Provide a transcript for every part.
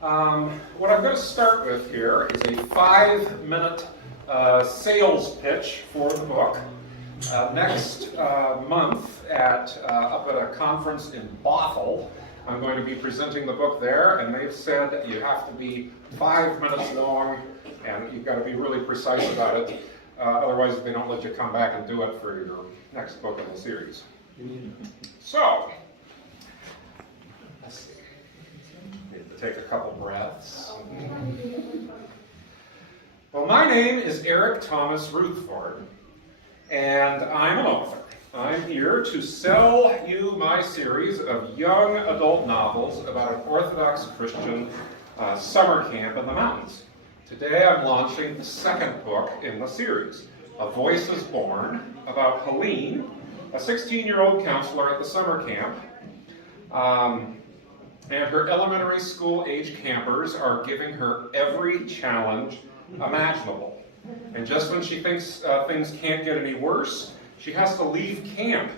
What I'm going to start with here is a 5-minute sales pitch for the book. Next month up at a conference in Bothell, I'm going to be presenting the book there, and they've said that you have to be 5 minutes long, and you've got to be really precise about it. Otherwise, they don't let you come back and do it for your next book in the series. So, let's see. Need to take a couple breaths. Well, my name is Eric Thomas Ruthford, and I'm an author. I'm here to sell you my series of young adult novels about an Orthodox Christian summer camp in the mountains. Today I'm launching the second book in the series, A Voice is Born, about Helene, a 16-year-old counselor at the summer camp. And her elementary school age campers are giving her every challenge imaginable. And just when she thinks things can't get any worse, she has to leave camp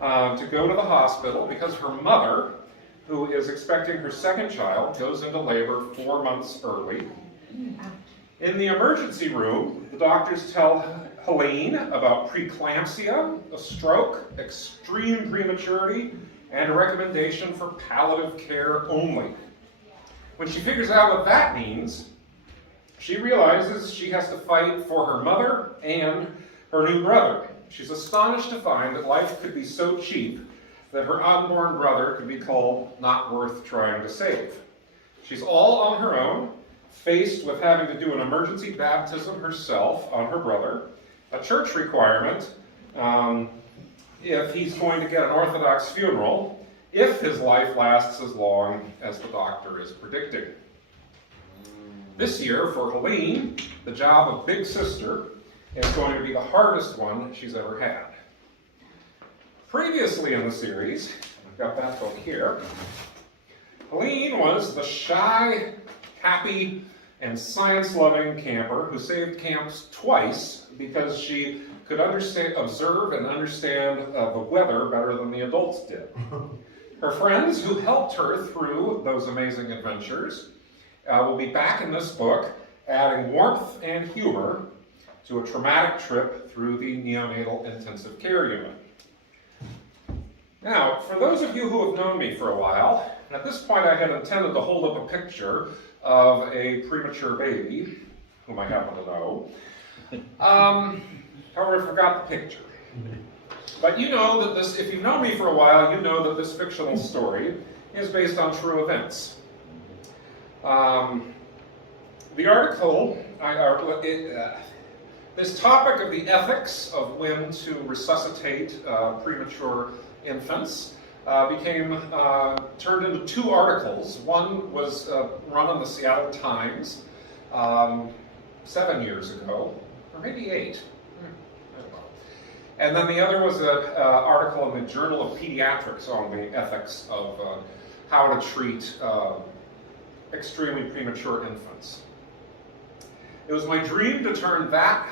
to go to the hospital because her mother, who is expecting her second child, goes into labor 4 months early. In the emergency room, the doctors tell Helene about preeclampsia, a stroke, extreme prematurity, and a recommendation for palliative care only. When she figures out what that means, she realizes she has to fight for her mother and her new brother. She's astonished to find that life could be so cheap that her unborn brother could be called not worth trying to save. She's all on her own, faced with having to do an emergency baptism herself on her brother, a church requirement if he's going to get an Orthodox funeral, if his life lasts as long as the doctor is predicting. This year, for Helene, the job of big sister is going to be the hardest one she's ever had. Previously in the series, I've got that book here, Helene was the shy, happy, and science-loving camper who saved camps twice because she could observe and understand the weather better than the adults did. Her friends who helped her through those amazing adventures will be back in this book, adding warmth and humor to a traumatic trip through the neonatal intensive care unit. Now, for those of you who have known me for a while, at this point I had intended to hold up a picture of a premature baby, whom I happen to know. However, I forgot the picture. But you know that this, if you've known me for a while, you know that this fictional story is based on true events. The article, this topic of the ethics of when to resuscitate premature infants turned into 2 articles. One was run on the Seattle Times 7 years ago, or maybe 8. I don't know. And then the other was an article in the Journal of Pediatrics on the ethics of how to treat extremely premature infants. It was my dream to turn that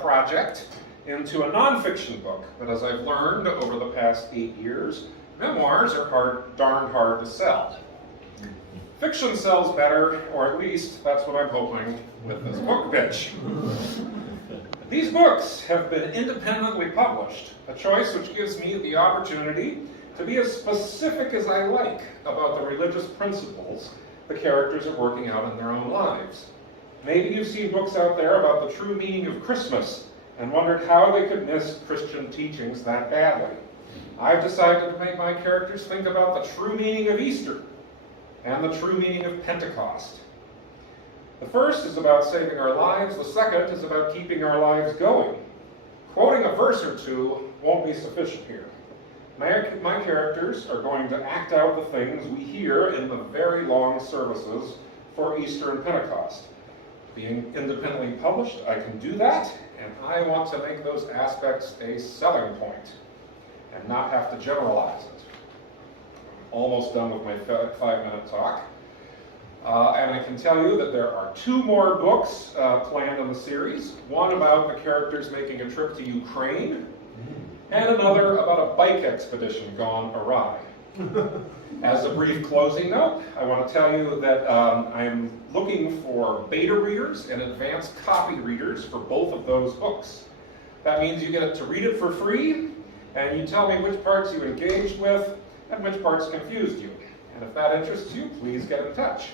project into a nonfiction book, but as I've learned over the past 8 years, memoirs are darn hard to sell. Fiction sells better, or at least that's what I'm hoping with this book pitch. These books have been independently published, a choice which gives me the opportunity to be as specific as I like about the religious principles the characters are working out in their own lives. Maybe you've seen books out there about the true meaning of Christmas and wondered how they could miss Christian teachings that badly. I've decided to make my characters think about the true meaning of Easter and the true meaning of Pentecost. The first is about saving our lives. The second is about keeping our lives going. Quoting a verse or two won't be sufficient here. My characters are going to act out the things we hear in the very long services for Easter and Pentecost. Being independently published, I can do that, and I want to make those aspects a selling point and not have to generalize it. I'm almost done with my 5-minute talk. And I can tell you that there are 2 more books planned in the series. One about the characters making a trip to Ukraine, and another about a bike expedition gone awry. As a brief closing note, I want to tell you that I'm looking for beta readers and advanced copy readers for both of those books. That means you get to read it for free, and you tell me which parts you engaged with and which parts confused you. And if that interests you, please get in touch.